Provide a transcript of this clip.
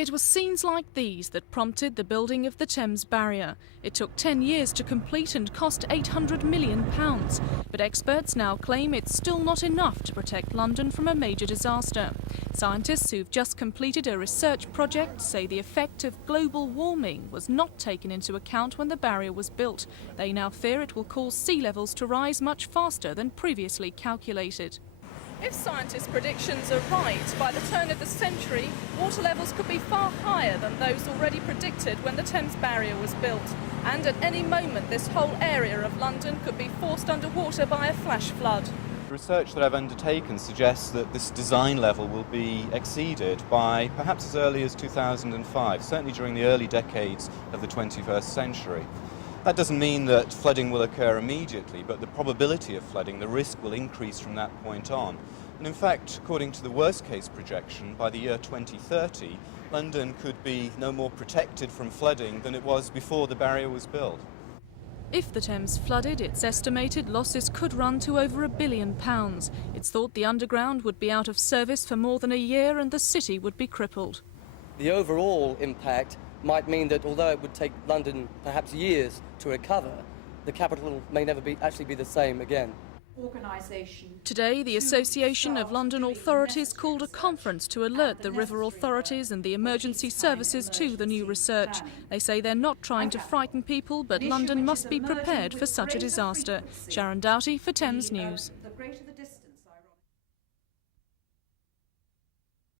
It was scenes like these that prompted the building of the Thames barrier. It took 10 years to complete and cost £800 million. But experts now claim it's still not enough to protect London from a major disaster. Scientists who've just completed a research project say the effect of global warming was not taken into account when the barrier was built. They now fear it will cause sea levels to rise much faster than previously calculated. If scientists' predictions are right, by the turn of the century, water levels could be far higher than those already predicted when the Thames barrier was built. And at any moment, this whole area of London could be forced underwater by a flash flood. The research that I've undertaken suggests that this design level will be exceeded by perhaps as early as 2005, certainly during the early decades of the 21st century. That doesn't mean that flooding will occur immediately, but the probability of flooding, the risk, will increase from that point on. And in fact, according to the worst-case projection, by the year 2030, London could be no more protected from flooding than it was before the barrier was built. If the Thames flooded, it's estimated losses could run to over £1 billion. It's thought the Underground would be out of service for more than a year and the city would be crippled. The overall impact might mean that although it would take London perhaps years to recover, the capital may never actually be the same again. Today, the Association of London Authorities called a conference to alert the river authorities and the emergency services to the new research. They say they're not trying to frighten people, but London must be prepared for such a disaster. Sharon Doughty for Thames News.